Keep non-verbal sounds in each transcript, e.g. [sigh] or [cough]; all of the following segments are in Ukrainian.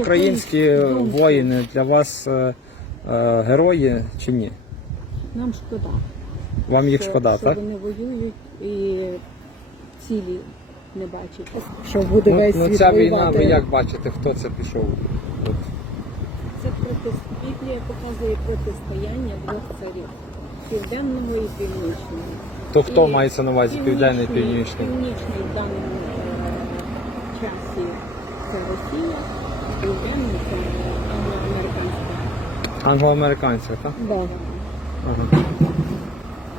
українські думки. воїни для вас е, е, герої чи ні? Нам шкода. Вам їх що- шкода, що так? Вони воюють і цілі не бачать. Що буде Ну, весь ну світ ця війна, воювати. ви як бачите, хто це пішов? От. Це протис... Біблія показує протистояння двох царів південного і північного. То хто І мається на увазі південний і північний? Північний в даному е, часі це Росія, це англоамериканська. Англоамериканці, так? Да. Ага.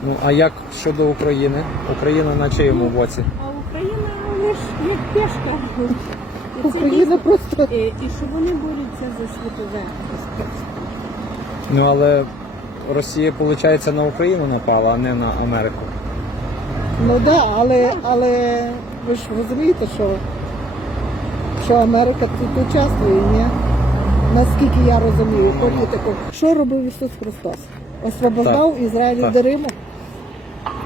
Ну а як щодо України? Україна на чиєму боці? А Україна лиш як пешка. [laughs] І це Україна дійсно- просто І, і що вони борються за світове господство. Ну але Росія, виходить, на Україну напала, а не на Америку. ну да, але але ви ж розумієте, що, що Америка тут участвує, ні? Наскільки я розумію політику. Що робив Ісус Христос? Освобождав Ізраїль Так. від Риму?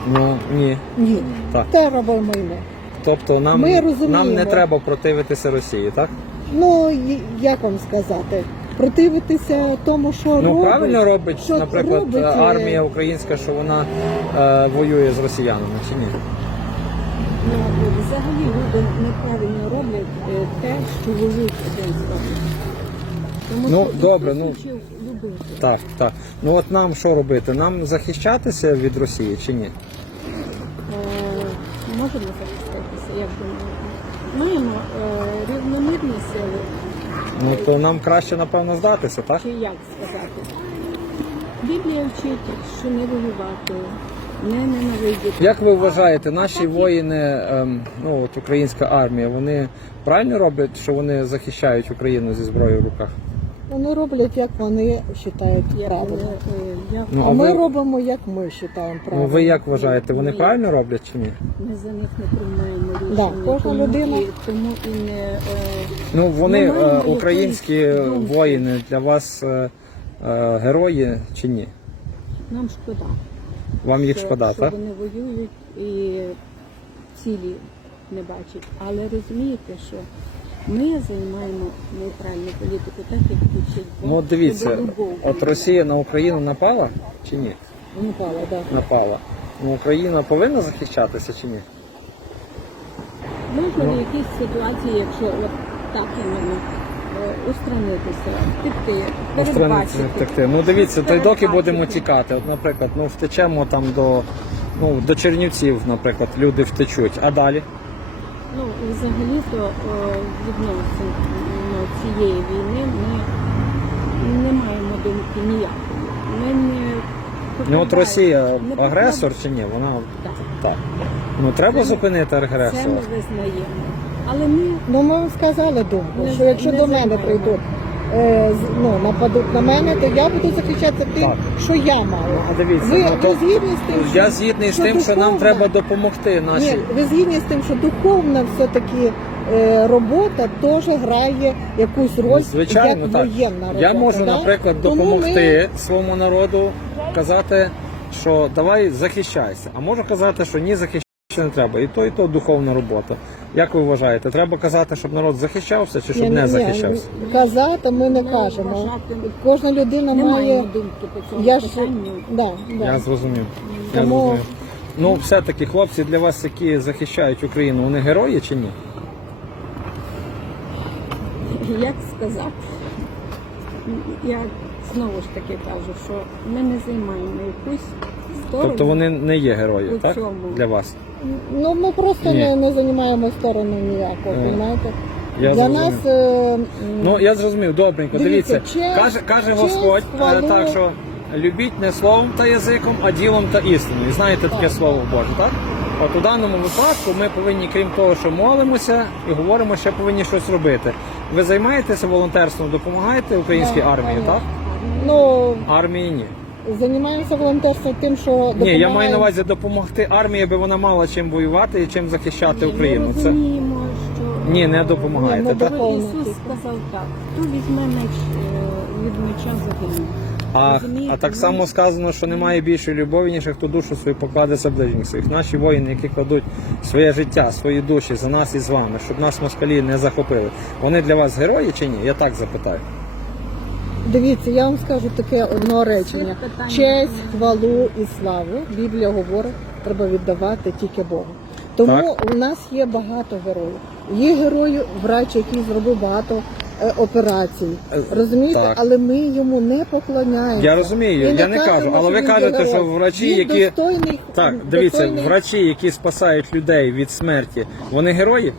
Ну ні. Ні. Так. Те робимо і ми. Тобто нам, Ми розуміємо. нам не треба противитися Росії, так? Ну, і- як вам сказати? Противитися тому, що Ну робить. правильно робить, що наприклад, робить, е, армія українська, що вона е, воює з росіянами, чи ні? Ну, взагалі люди неправильно роблять е, те, що воюють один з одним. Тому Ну, що добре, ну. вчив любити. Так, так. Ну от нам що робити? Нам захищатися від Росії чи ні? Е, можемо захиститися, як думаєте? Маємо е, рівномірні сили, Ну то нам краще, напевно, здатися, так? чи як сказати. Біблія вчить, що не воювати, не ненавидіти. Як ви вважаєте, наші так воїни, ем, ну от українська армія, вони правильно роблять, що вони захищають Україну зі зброєю в руках? Вони роблять, як вони вважають правильно. вони, е, Ну, А а ми ви- робимо, як ми вважаємо Ну правильно. ви як вважаєте, вони Ні. правильно роблять чи ні? Ми за них не приймаємо рішення. Да, кожна тому людина- І, тому і не е, Ну вони е, якоїсь українські думки. воїни для вас е, е, герої чи ні? нам шкода. Вам їх що, шкода, що так? вони воюють і цілі не бачать. Але розумієте, що ми займаємо нейтральну політику, так як вчить Бог. Ну от дивіться, любов от. Росія на Україну напала чи ні? Напала, да. Напала. Ну Україна повинна захищатися чи ні? Ну. в якійсь ситуації, якщо от так іменно устранитися, втекти, передбачити. втекти. Ну дивіться, то й доки будемо тікати. От, наприклад, ну втечемо там до, ну, до Чернівців, наприклад, люди втечуть. А далі? Ну, взагалі-то е, відносно ну, цієї війни ми не маємо думки ніякої. Ми не Ну от Росія не агресор чи ні? Вона Так. так. Ну треба Це- зупинити Це ми визнаємо. Але ми Ну ми вам сказали думку, Не- що якщо до мене прийдуть, е, з- ну, нападуть на мене, то я буду захищати тим, Так. що я маю. А дивіться, ви, ну, то- згідні з тим, що Я згідний з тим, що нам духовна- треба допомогти Ні, ви згідні з тим, що духовна все-таки е, робота теж грає якусь роль, Ну, Звичайно, як так. воєнна робота. Я можу, да? наприклад, Тому допомогти своєму народу, казати, що давай захищайся. А можу казати, що ні, захищатися не треба. І то, і то духовна робота. Як ви вважаєте, треба казати, щоб народ захищався чи щоб Ні, не ні, захищався? Казати ми не кажемо. Кожна людина має. думки по цьому Я ж питанню. да, да. Я зрозумів. Я Тому- зрозумів. Ну, все-таки хлопці для вас, які захищають Україну, вони герої чи ні? Як сказати? Я знову ж таки кажу, що ми не займаємо якусь сторону. Тобто вони не є герої, У так? цьому. Для вас. Ну ми просто Ні. не, не займаємо сторону ніяку, Е, розумієте? Я Для зрозумів. нас е, Ну я зрозумів, добренько. Дивіться, Дивіться, честь- каже, каже честь, Господь е, хвалу. так, що любіть не словом та язиком, а ділом та істиною. І знаєте таке Так. слово Боже, так? От у даному випадку ми повинні, крім того, що молимося і говоримо, ще повинні щось робити. Ви займаєтеся волонтерством, допомагаєте українській армії, так? ну, Армії ні. Займаємося волонтерством тим, що Ні, я маю на увазі допомогти армії, аби вона мала чим воювати і чим захищати Ні, Україну. Ми Це розуміємо, що ні, не допомагаєте. Ні, ми так? Ісус сказав так, хто візьме меч е, від меча загине. А, а так само сказано, що немає більшої любові, ніж хто душу свою покладе за ближніх своїх. Наші воїни, які кладуть своє життя, свої душі за нас і з вами, щоб нас москалі не захопили. Вони для вас герої чи ні? Я так запитаю. Дивіться, я вам скажу таке одно речення: честь, хвалу і славу. Біблія говорить, треба віддавати тільки Богу. Тому у нас є багато героїв. Є герої, врач, який зробив багато е, операцій. Е, Розумієте, так. але ми йому не поклоняємося. Я розумію, І я не кажемо, кажу, але ви він кажете, герой. що врачі, Він які достойний, так, дивіться, достойний- врачі, які спасають людей від смерті, вони герої?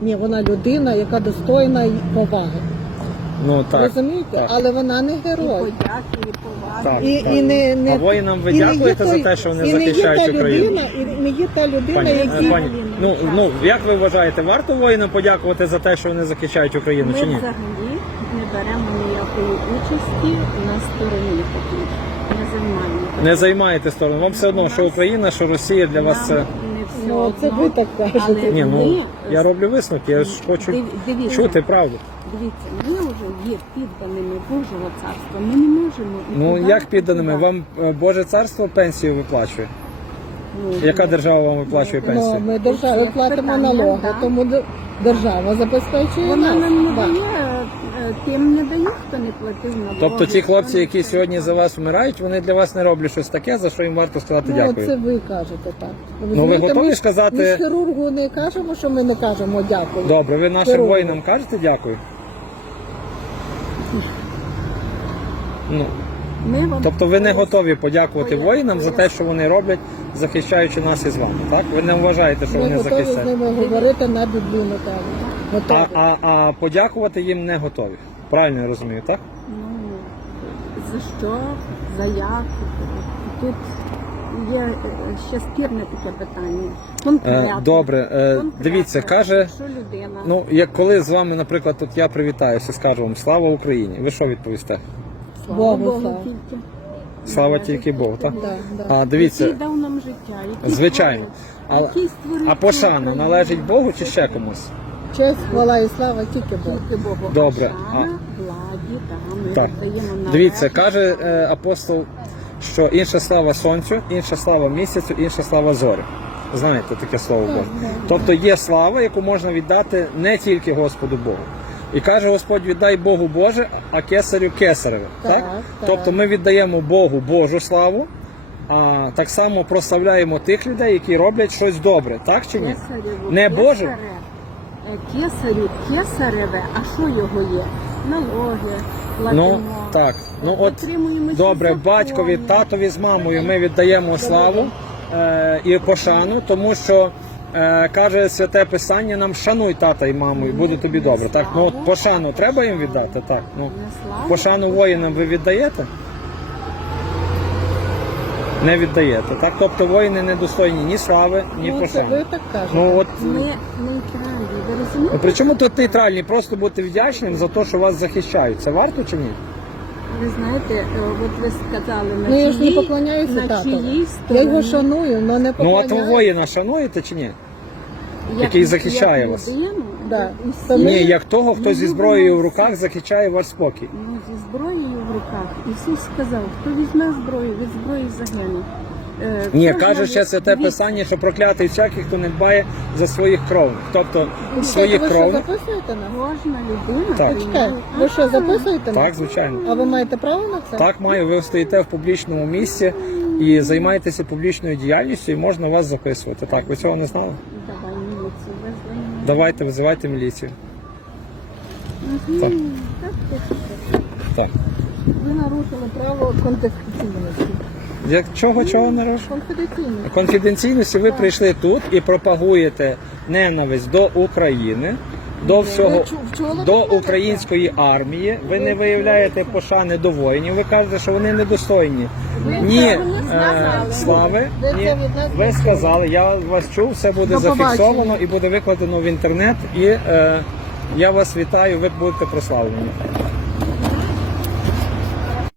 Ні, вона людина, яка достойна й поваги. Ну так. Розумієте? так. Але вона не І герой. подяки, і поваги. І, так. і не, не, А воїнам ви і не є дякуєте за той- те, що вони і не є захищають та Україну? Людина, і не є та людина, Пані, е, які пані, ну, ну як ви вважаєте, варто воїнам подякувати за те, що вони захищають Україну Ми чи ні? взагалі не беремо ніякої участі на стороні такій. Не займаємо. Не займаєте сторону. Вам все одно, що Україна, що Росія для вас це. Нам Ну, це ви так кажете. але Ні, ну я роблю висновки, я ж хочу Див- дивіться. чути правду. Дивіться, ми вже є підданими Божого царства. Ми не можемо. Ну як підданими? Вам е, Боже царство пенсію виплачує? Ну, Яка ну, держава вам виплачує ну, пенсію? ми державі платимо налоги, тому держава забезпечує Вона нас. нам не дає, тим не дає, хто не платив налоги. Тобто ті хлопці, які сьогодні за вас вмирають, вони для вас не роблять щось таке, за що їм варто сказати Ну, дякую. це ви кажете так. ви Розумієте, готові ми, сказати- Ми ж хірургу не кажемо, що ми не кажемо дякую. Добре, ви нашим Хірургу. воїнам кажете дякую? Ну, Ми вам тобто ви не готові подякувати воїнам за те, що вони роблять, захищаючи нас із вами, так? Ви не вважаєте, що Ми вони готові з захищають. ними говорити на біблійну А, а, а подякувати їм не готові. Правильно я розумію, так? Ну, за що, за як? Тут є ще спірне таке питання. Конкретно. Е, добре, е, Конкретно. дивіться, каже- Якщо людина... Ну, як коли з вами, наприклад, тут я привітаюся, скажу вам слава Україні. Ви що відповісте? Слава Богу, Богу, слава. тільки. Слава тільки Богу, так? Да, да. А дивіться, Який дав нам життя, який звичайно. А, який створив а пошана Україну. належить Богу чи ще комусь? Честь, хвала і слава тільки Богу. Тільки Богу. Добре, владі, ми Так. віддаємо. Дивіться, каже е, апостол, що інша слава сонцю, інша слава місяцю, інша слава зорі. Знаєте таке слово Боже. Тобто є слава, яку можна віддати не тільки Господу Богу. І каже Господь, віддай Богу Боже, а кесарю кесареве. Так, Так, так. Тобто ми віддаємо Богу Божу славу, а так само прославляємо тих людей, які роблять щось добре, так чи ні? Кесареву, Не Боже? кесаре, е, Кесарю, кесареве, а що його є? Налоги, платимо. Ну так, ну от добре, батькові, татові з мамою ми віддаємо славу е, і пошану, тому що е, каже святе писання нам шануй тата і маму, і буде тобі добре. Так, ну от пошану треба їм віддати. Так, ну пошану воїнам ви віддаєте? Не віддаєте. Так, тобто воїни не достойні ні слави, ні Ну, це пошани. ви так кажете. Ну от Ми нейтральні, ви розумієте? ну, при тут нейтральні? Просто бути вдячним за те, що вас захищають. Це варто чи ні? Ви знаєте, е, от ви сказали, на Ну я ж не чиїй- поклоняюся на тату. чиїй Я стороні, його шаную, але не Ну а поклоняюся. то воїна шануєте чи ні? Як- який захищає вас. людину, Да. Ні, як того, хто зі зброєю в руках захищає ваш спокій. Ну, зі зброєю в руках. Ісус сказав, хто візьме зброю, від зброї загине. Е, Ні, кожна каже ще від- святе від- писання, що проклятий всякий, хто не дбає за своїх кровних. Тобто своїх ви що, кровних. записуєте нас? Кожна людина. Так. Чекай, ви що, записуєте нас? Так, звичайно. А ви маєте право на це? Так маю, ви стоїте в публічному місці і займаєтеся публічною діяльністю, і можна вас записувати. Так, ви цього не знали? Визвонимо. Давайте визивайте міліцію. Так. Так. Ви нарушили право конфіденційності. Як чого, чого нарушили? Конфіденційності. Конфіденційності ви прийшли тут і пропагуєте ненависть до України, до всього чули до української армії. Ви не виявляєте пошани до воїнів. Ви кажете, що вони недостойні. Ні е, слави. Ви Ні. Ви сказали, я вас чув, все буде зафіксовано і буде викладено в інтернет. І е, я вас вітаю, ви будете прославлені.